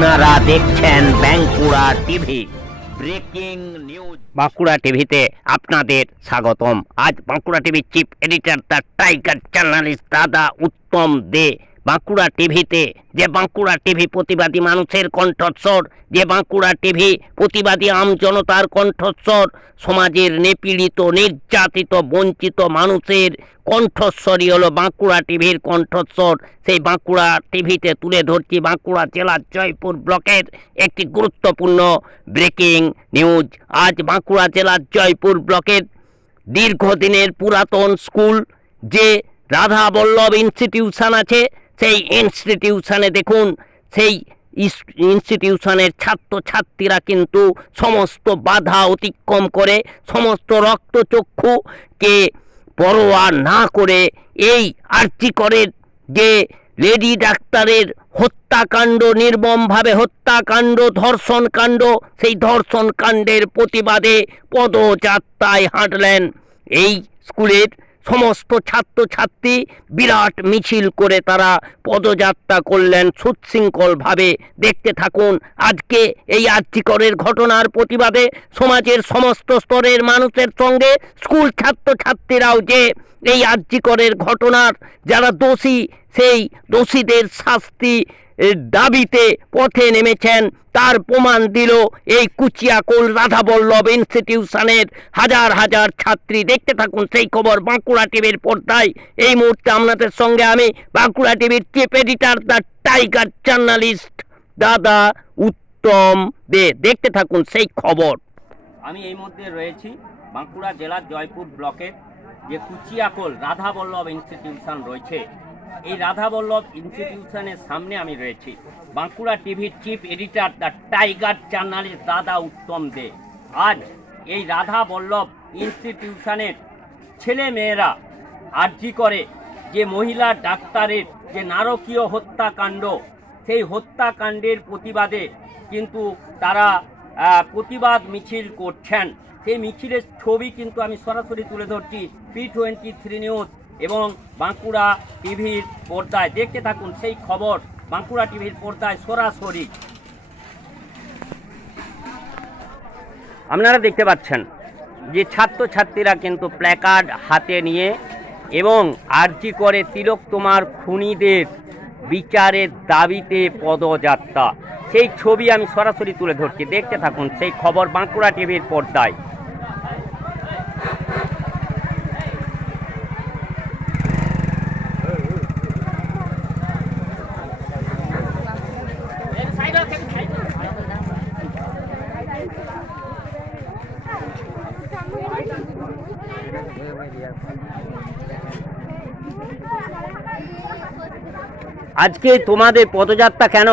আপনারা দেখছেন Bankura TV. Breaking news. Bankura টিভিতে আপনাদের স্বাগতম। আজ বাঁকুড়া টিভির chief editor the tiger journalist দাদা উত্তম দে বাঁকুড়া টিভিতে, যে বাঁকুড়া টিভি প্রতিবাদী মানুষের কণ্ঠস্বর, যে বাঁকুড়া টিভি প্রতিবাদী আম জনতার কণ্ঠস্বর, সমাজের নিপীড়িত, নির্যাতিত, বঞ্চিত মানুষের কণ্ঠস্বরই হলো বাঁকুড়া টিভির কণ্ঠস্বর। সেই বাঁকুড়া টিভিতে তুলে ধরছি বাঁকুড়া জেলার জয়পুর ব্লকের একটি গুরুত্বপূর্ণ ব্রেকিং নিউজ। আজ বাঁকুড়া জেলার জয়পুর ব্লকের দীর্ঘদিনের পুরাতন স্কুল, যে রাধা বল্লভ ইনস্টিটিউশন আছে সেই ইনস্টিটিউশনে দেখুন, সেই ইনস্টিটিউশনের ছাত্রছাত্রীরা কিন্তু সমস্ত বাধা অতিক্রম করে, সমস্ত রক্তচক্ষুকে পরোয়া না করে এই আর্চিকরের যে লেডি ডাক্তারের হত্যাকাণ্ড, নির্মমভাবে হত্যাকাণ্ড, ধর্ষণকাণ্ড, সেই ধর্ষণকাণ্ডের প্রতিবাদে পদযাত্রায় হাঁটলেন এই স্কুলের সমস্ত ছাত্রছাত্রী বিরাট মিছিল করে তারা পদযাত্রা করলেন সুশৃঙ্খলভাবে। দেখতে থাকুন, আজকে এই আর্থিকরের ঘটনার প্রতিবাদে সমাজের সমস্ত স্তরের মানুষের সঙ্গে স্কুল ছাত্রছাত্রীরাও যে এই আর্যিকরের ঘটনার, যারা দোষী, সেই দোষীদের শাস্তি দাবিতে পথে নেমেছেন, তার প্রমাণ দিল এই কুচিয়াকোল রাধাবল্লভ ইনস্টিটিউশনের হাজার হাজার ছাত্রী। দেখতে থাকুন সেই খবর বাঁকুড়া টিভির পর্দায়। এই মুহূর্তে আপনাদের সঙ্গে আমি বাঁকুড়া টিভির chief editor the tiger journalist দাদা উত্তম দে। দেখতে থাকুন সেই খবর। আমি এই মধ্যে রয়েছি বাঁকুড়া জেলার জয়পুর ব্লকের যে কুচিয়াকোল রাধা বল্লভ ইনস্টিটিউশন রয়েছে। এই রাধা বল্লভ ইনস্টিটিউশনের সামনে আমি রয়েছি। বাঁকুড়া টিভির chief editor the tiger journalist দাদা উত্তম দে। আজ এই রাধা বল্লভ ইনস্টিটিউশনের ছেলে মেয়েরা আর্জি করে যে মহিলা ডাক্তারের যে নারকীয় হত্যাকাণ্ড, সেই হত্যাকাণ্ডের প্রতিবাদে কিন্তু তারা প্রতিবাদ মিছিল করছেন। সেই মিছিলের ছবি কিন্তু আমি সরাসরি তুলে ধরছি। পি টোয়েন্টি থ্রি নিউজ এবং বাঁকুড়া টিভির পর্দায় দেখতে থাকুন সেই খবর বাঁকুড়া টিভির পর্দায় সরাসরি। আপনারা দেখতে পাচ্ছেন যে ছাত্রছাত্রীরা কিন্তু প্ল্যাকার্ড হাতে নিয়ে এবং আর্জি করে তিলক তোমার খুনিদের বিচারের দাবিতে পদযাত্রা। সেই ছবি আমি সরাসরি তুলে ধরছি। দেখতে থাকুন সেই খবর বাঁকুড়া টিভির পর্দায়। আজকে তোমাদের পদযাত্রা কেন?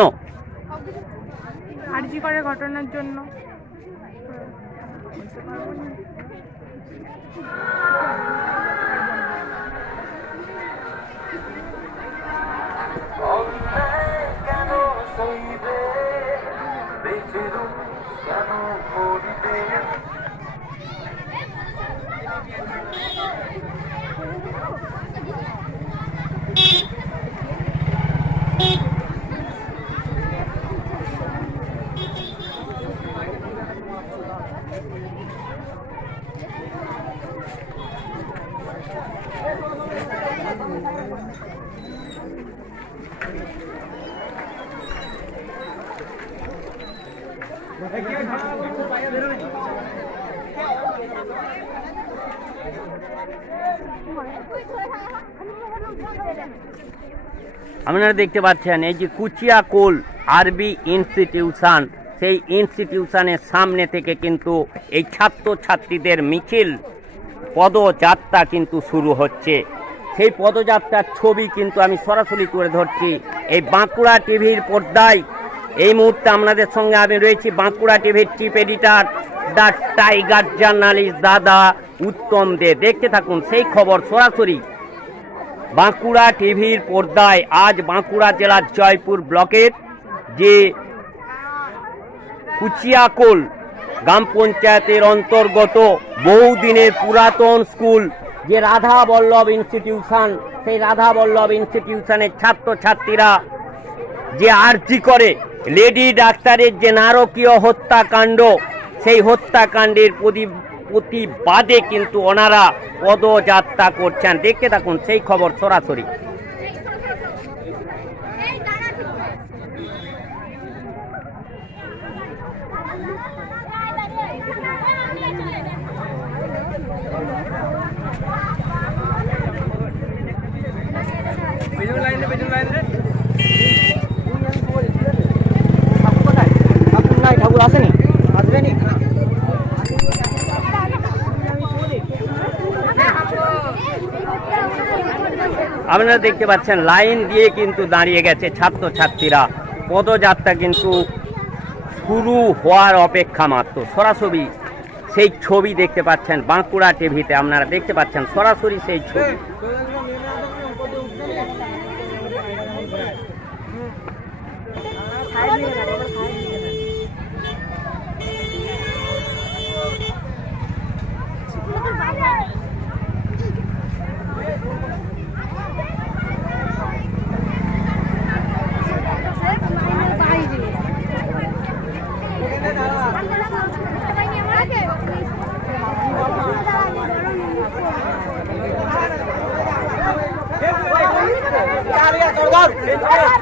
ঘটনার জন্য। আপনারা দেখতে পাচ্ছেন, এই যে কুচিয়াকোল আরবি ইনস্টিটিউশন সেই ইনস্টিটিউশনের সামনে থেকে কিন্তু এই ছাত্রছাত্রীদের মিছিল, পদযাত্রা কিন্তু শুরু হচ্ছে। সেই পদযাত্রার ছবি কিন্তু আমি সরাসরি করে ধরছি। এই বাঁকুড়া টিভির পর্দায় এই মুহূর্তে আপনাদের সঙ্গে আমি রয়েছি বাঁকুড়া টিভির chief editor the tiger journalist দাদা উত্তম দে। দেখতে থাকুন সেই খবর সরাসরি বাঁকুড়া টিভির পর্দায়। আজ বাঁকুড়া জেলার জয়পুর ব্লকের যে কুচিয়াকোল গ্রাম পঞ্চায়েতের অন্তর্গত বহুদিনের পুরাতন স্কুল যে রাধা বল্লভ ইনস্টিটিউশন, সেই রাধা বল্লভ ইনস্টিটিউশনের ছাত্রছাত্রীরা যে আর্জি করে লেডি ডাক্তারের যে নারকীয় হত্যাকাণ্ড, সেই হত্যাকাণ্ডের প্রতি- প্রতিবাদে কিন্তু ওনারা পদযাত্রা করছেন। দেখে থাকুন সেই খবর সরাসরি। আপনারা দেখতে পাচ্ছেন, লাইন দিয়ে কিন্তু দাঁড়িয়ে গেছে ছাত্রছাত্রীরা। পদযাত্রা কিন্তু শুরু হওয়ার অপেক্ষা মাত্র। সরাসরি সেই ছবি দেখতে পাচ্ছেন, বাঁকুড়া টিভিতে আপনারা দেখতে পাচ্ছেন, সরাসরি সেই ছবি।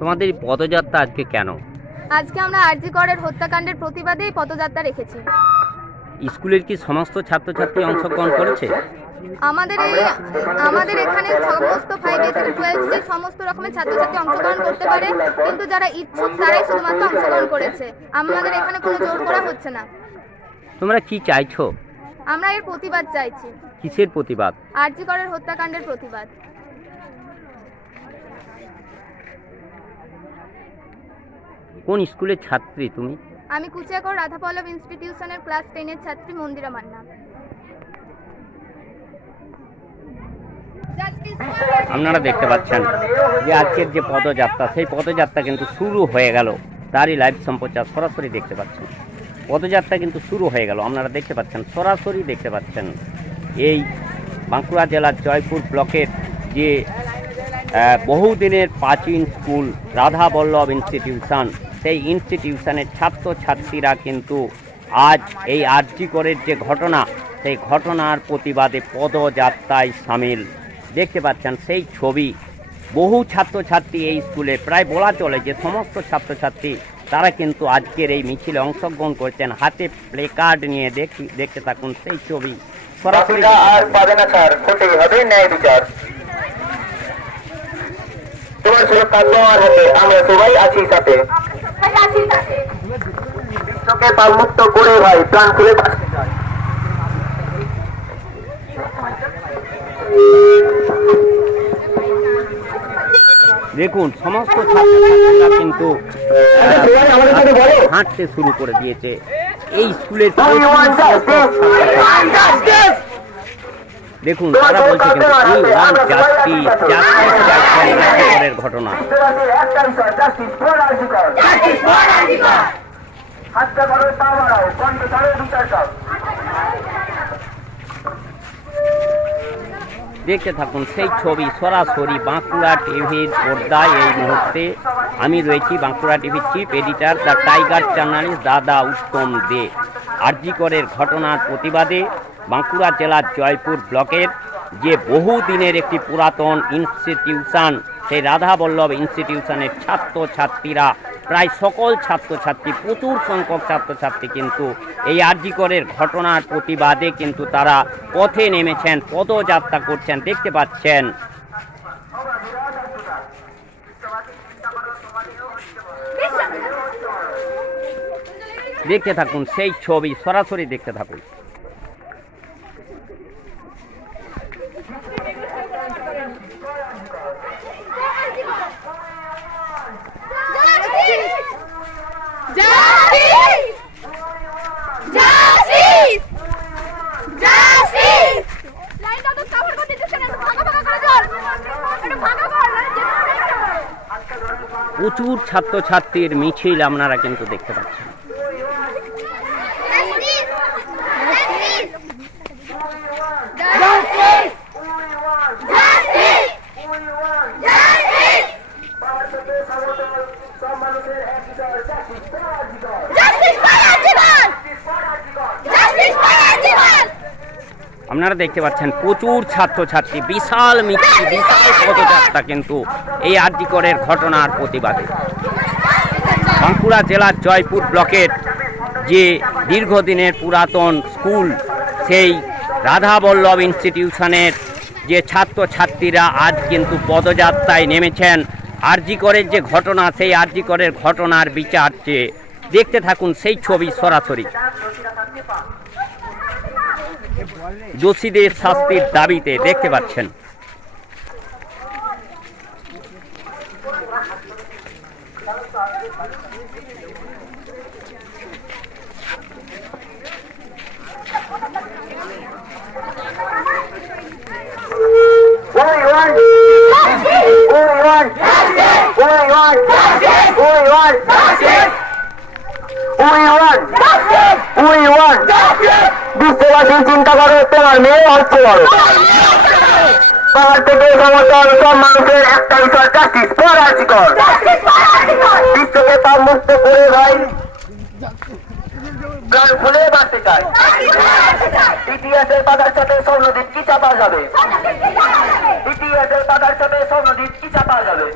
তোমাদের পদযাত্রা আজকে কেন? আজকে আমরা আরজি করের হত্যাকাণ্ডের প্রতিবাদে পদযাত্রা রেখেছি। স্কুলের কি সমস্ত ছাত্রছাত্রী অংশগ্রহণ করেছে? আমাদের এই আমাদের এখানে সমস্ত ফাইভ থেকে টুয়েলভ যে সমস্ত রকমের ছাত্রছাত্রী অংশগ্রহণ করতে পারে কিন্তু যারা ইচ্ছুক তারাই শুধুমাত্র অংশগ্রহণ করেছে। আমাদের এখানে কোনো জোর করা হচ্ছে না। তোমরা কি চাইছো? আমরা এর প্রতিবাদ চাইছি। কিসের প্রতিবাদ? আরজি করের হত্যাকাণ্ডের প্রতিবাদ। কোন স্কুলের ছাত্রী তুমি? আমি কুচিয়াকর রাধা পল্লব ইনস্টিটিউশনের ক্লাস টেনের ছাত্রী মন্দিরা মান্না। আপনারা দেখতে পাচ্ছেন যে আজকের যে পদযাত্রা, সেই পদযাত্রা কিন্তু শুরু হয়ে গেল। তারই লাইভ সম্প্রচার সরাসরি দেখতে পাচ্ছেন। পদযাত্রা কিন্তু শুরু হয়ে গেল। আপনারা দেখতে পাচ্ছেন, সরাসরি দেখতে পাচ্ছেন এই বাঁকুড়া জেলার জয়পুর ব্লকের যে বহুদিনের প্রাচীন স্কুল রাধা বল্লভ ইনস্টিটিউশন সেই ইনস্টিটিউশনের ছাত্রছাত্রীরা কিন্তু আজ এই আর্যিকরের যে ঘটনা, সেই ঘটনার প্রতিবাদে পদযাত্রায় সামিল। দেখতে পাচ্ছেন সেই ছবি। বহু ছাত্রছাত্রী এই স্কুলে প্রায় বলা চলে যে সমস্ত ছাত্রছাত্রী তারা কিন্তু আজকের এই মিছিলে অংশগ্রহণ করছেন। হাতে প্লে কার্ড নিয়ে দেখি দেখতে থাকুন সেই ছবি। সরাসরি আর পাবে না স্যার হতেই হবে ন্যায় বিচার। তোমার সুরক্ষা তোমার হাতে আমরা সবাই আছি সাথে। বিশ্বকে পালমুক্ত করে ভাই প্রাণ খুলে বাঁচতে চাই দেখুন সমস্ত ছাত্রছাত্রীরা কিন্তু বলো। হাঁটতে শুরু করে দিয়েছে। এই স্কুলের! দেখুন তারা বলছে কিন্তু এই ওয়ান জাতি জাস্টিস ঘটনা। হাতটা করো, পা বাড়াও, কণ্ঠ ছাড়ো, বিচার দেখতে থাকুন, সেই ছবি সরাসরি বাঁকুড়া টিভির পর্দায় এই মুহূর্তে। আমি রয়েছি বাঁকুড়া টিভির chief editor, the tiger journalist দাদা উত্তম দে। আরজিকরের ঘটনার প্রতিবাদে বাঁকুড়া জেলার জয়পুর ব্লকের যে বহু দিনের একটি পুরাতন ইনস্টিটিউশন, সেই রাধা বল্লভ ইনস্টিটিউশনের ছাত্রছাত্রীরা প্রায় সকল ছাত্রছাত্রী, প্রচুর সংখ্যক ছাত্রছাত্রী কিন্তু এই আরজিকরের ঘটনার প্রতিবাদে কিন্তু তারা পথে নেমেছেন, পদযাত্রা করছেন। দেখতে পাচ্ছেন। দেখতে থাকুন, সেই ছবি সরাসরি দেখতে থাকুন Justice! Justice! Justice! লাইনটা তো কভার করতে দিচ্ছে না ফাঁকা ফাঁকা করে ধর এটা ফাঁকা কর প্রচুর ছাত্রছাত্রীর মিছিল আপনারা কিন্তু দেখতে পাচ্ছেন! আপনারা দেখতে পাচ্ছেন প্রচুর ছাত্রছাত্রী, বিশাল মিছিল, বিশাল পদযাত্রা কিন্তু এই আরজিকরের ঘটনার প্রতিবাদে। বাঁকুড়া জেলার জয়পুর ব্লকের যে দীর্ঘদিনের পুরাতন স্কুল, সেই রাধা বল্লভ ইনস্টিটিউশনের যে ছাত্রছাত্রীরা আজ কিন্তু পদযাত্রায় নেমেছেন আরজিকরের যে ঘটনা, সেই আরজিকরের ঘটনার বিচার চেয়ে দেখতে থাকুন সেই ছবি সরাসরি। দোষীদের শাস্তির দাবিতে দেখতে পাচ্ছেন। বিশ্ববাসী চিন্তা করো তোমার মেয়ে অল্প বড় পাহাড় থেকে সব মানুষের একটা বিষয় ফর আর্জিকর বিশ্বকে পাপ মুক্ত করে ভাই প্রাণ খুলে বাঁচতে চায় ইতিহাসের পাতার সাথে স্বর্ণদ্বীপ কি চাপা যাবে? ইতিহাসের পাতার সাথে স্বর্ণদ্বীপ কি চাপা যাবে?